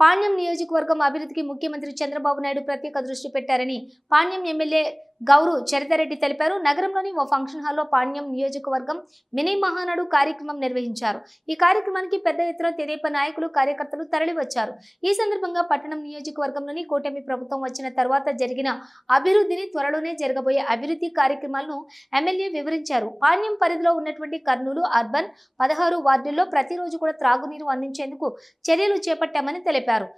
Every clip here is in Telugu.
పాణ్యం నియోజకవర్గం అభివృద్ధికి ముఖ్యమంత్రి చంద్రబాబు నాయుడు ప్రత్యేక దృష్టి పెట్టారని పాణ్యం ఎమ్మెల్యే గౌరు చరితారెడ్డి తెలిపారు. నగరంలోని ఓ ఫంక్షన్ హాల్లో పాణ్యం నియోజకవర్గం మినీ మహానాడు కార్యక్రమం నిర్వహించారు. ఈ కార్యక్రమానికి పెద్ద ఎత్తున తెదేపా నాయకులు కార్యకర్తలు తరలివచ్చారు. ఈ సందర్భంగా పట్టణం నియోజకవర్గంలోని కూటమి ప్రభుత్వం వచ్చిన తర్వాత జరిగిన అభివృద్ధిని, త్వరలోనే జరగబోయే అభివృద్ధి కార్యక్రమాలను ఎమ్మెల్యే వివరించారు. పాణ్యం పరిధిలో ఉన్నటువంటి కర్నూలు అర్బన్ 16 వార్డుల్లో ప్రతిరోజు కూడా త్రాగునీరు అందించేందుకు చర్యలు చేపట్టామని తెలిపారు.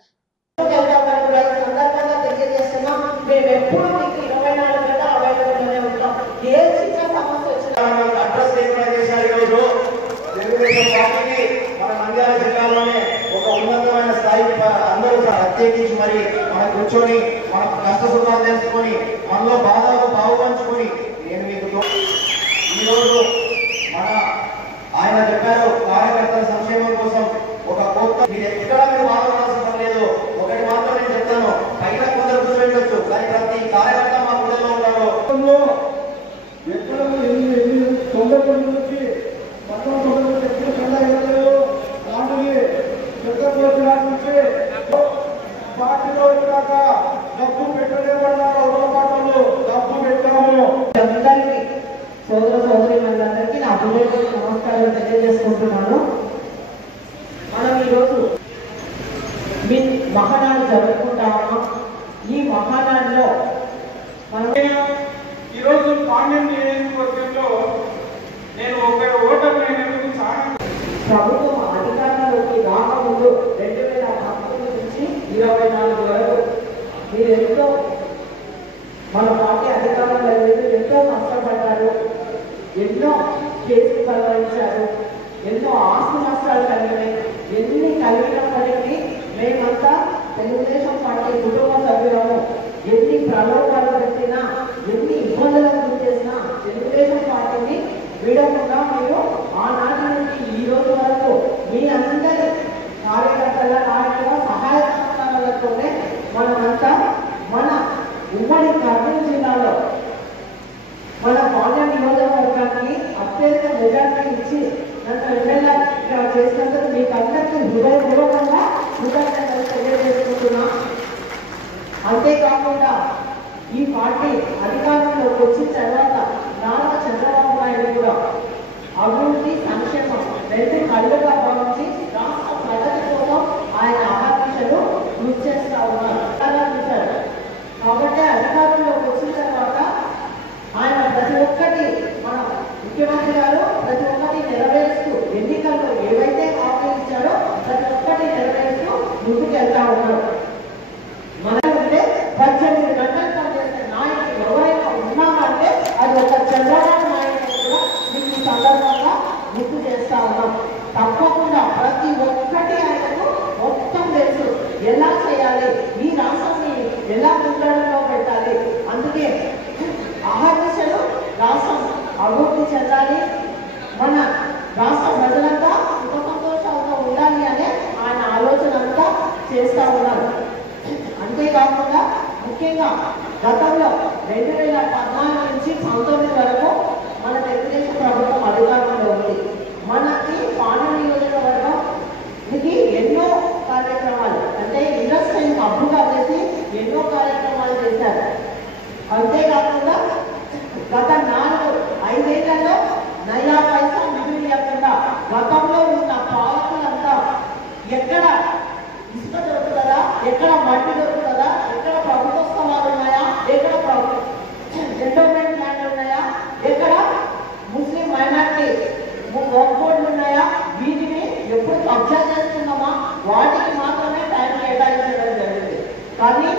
ప్రత్యేకించి మరి మనం కూర్చొని మన కష్ట సుఖాలు తెలుసుకొని మనలో బాధలు బాగుపంచుకొని నేను మీకు ఈరోజు మన ఆయన చెప్పారు కార్యకర్తల సంక్షేమం కోసం ఒక కొత్త మీరు ఎక్కడ మీరు బాధపడాల్సిన లేదు. ఒకటి మాత్రం నేను చెప్తాను, పైన కొందరు కూర్చోవచ్చు కానీ ప్రతి కార్యకర్త మా గుడిలో ఉన్నారు. ఎక్కడ 90 నుంచి 1990 ఎప్పుడు చంద్రబాబు దాంట్లో చంద్రబాబు నుంచి పార్టీలో వచ్చాక డబ్బు పెట్టలేమన్నారు. డబ్బు పెట్టాము. అందరికీ సోదర సోదరీమణులందరికీ నా హృదయపూర్వక నమస్కారాలు తెలియజేసుకుంటున్నాను. మనం ఈరోజు మీ మహానాడు జరుపుకుంటాము. ఈ మహానాడులో మనం ఈరోజు పాణ్యం నియోజకవర్గంలో నేను ఒక ఓటమైనందుకు చాలా ప్రభుత్వం అధికారంలోకి రాకముందు 2019 నుంచి 24 వరకు మీరు ఎంతో మన పార్టీ అధికారంలో ఎంతో కష్టపడ్డారు, ఎన్నో కేసులు పరిగణించారు, ఎన్నో ఆస్తి నష్టాలు కలిగినాయి. ఎన్ని కలిగినప్పటికీ మేమంతా తెలుగుదేశం పార్టీ కుటుంబ సభ్యులము. ఎన్ని ప్రలోభాలు పెట్టినా, ఎన్ని ఇబ్బందులకు గురి చేసినా తెలుగుదేశం పార్టీని వీడకుండా మీరు ఆనాటి నుంచి ఈ రోజు వరకు మీ అందరి కార్యకర్తల నాయకుల సహాయ సహకారాలతోనే మనమంతా మన ఉమ్మడి కర్నూలు జిల్లాలో మన పాణ్యం నియోజకవర్గానికి అత్యధిక మెజార్టీ ఇచ్చి నన్ను ఎమ్మెల్యేగా చేసినందుకు మీకు అందరికీ హృదయపూర్వకంగా కృతజ్ఞతలు తెలియజేసుకుంటున్నా. అంతేకాకుండా ఈ పార్టీ అధికారంలోకి వచ్చిన తర్వాత నారా చంద్రబాబు నాయుడు కూడా అభివృద్ధి, సంక్షేమం రెండు కళ్ళుగా భావించి రాష్ట్ర ప్రగతి కోసం ఆయన అహర్నిశలు కృషి చేస్తా ఉన్నారు. కాబట్టి అధికారంలోకి వచ్చిన తర్వాత ఆయన ప్రతి ఒక్కటి మన ముఖ్యమంత్రి గారు ప్రతి ఒక్కటి నెరవేరుస్తూ ఎన్నికల్లో ఏవైతే హామీలు ఇచ్చారో ప్రతి ఒక్కటి నెరవేరుస్తూ ముందుకు వెళ్తా ఉన్నారు. మన ఉంటే 18 గంటలు పనిచేసే నాయకులు ఎవరైనా ఉన్నామంటే అది ఒక చంద్రబాబు నాయుడు కూడా మీకు సందర్భంగా గుర్తు చేస్తా ఉన్నాం. తప్పకుండా ప్రతి ఒక్కటి ఆయనకు మొత్తం తెలుసు, ఎలా చేయాలి, ఈ రాష్ట్రాన్ని ఎలా ముందడులో పెట్టాలి. అందుకే అహర్నిశలు రాష్ట్రం అభివృద్ధి చెందాలి, మన రాష్ట్ర ప్రజలంతా సుఖ సంతోషాలతో ఉండాలి అనే ఆయన ఆలోచన అంతా చేస్తూ ఉన్నారు. అంతేకాకుండా ముఖ్యంగా గతంలో 2014 నుంచి 19 వరకు మన తెలుగుదేశం ప్రభుత్వం అధికారంలో ఉంది. మనకి పాణ్యం నియోజకవర్గం ఇది ఎన్నో కార్యక్రమాలు అంటే ఇండస్ట్రీని హబ్బుగా వేసి ఎన్నో కార్యక్రమాలు చేశారు. అంతేకాకుండా గత 4-5 ఏళ్లలో నయా పైసా నిధులు ఇవ్వకుండా గతంలో ఉన్న పాలకులంతా ఎక్కడ ఇసుక దొరుకుతుందా, ఎక్కడ మట్టి దొరుకుతుందా, ఎక్కడ ప్రభుత్వ స్థలాలు ఉన్నాయా, ఎక్కడ ఎండోమెంట్ ల్యాండ్ ఉన్నాయా, ఎక్కడ ముస్లిం మైనార్టీ బోర్డులు ఉన్నాయా, వీటిని ఎప్పుడు కబ్జా చేస్తున్నామా వాటికి మాత్రమే టైం కేటాయించడం జరిగింది. కానీ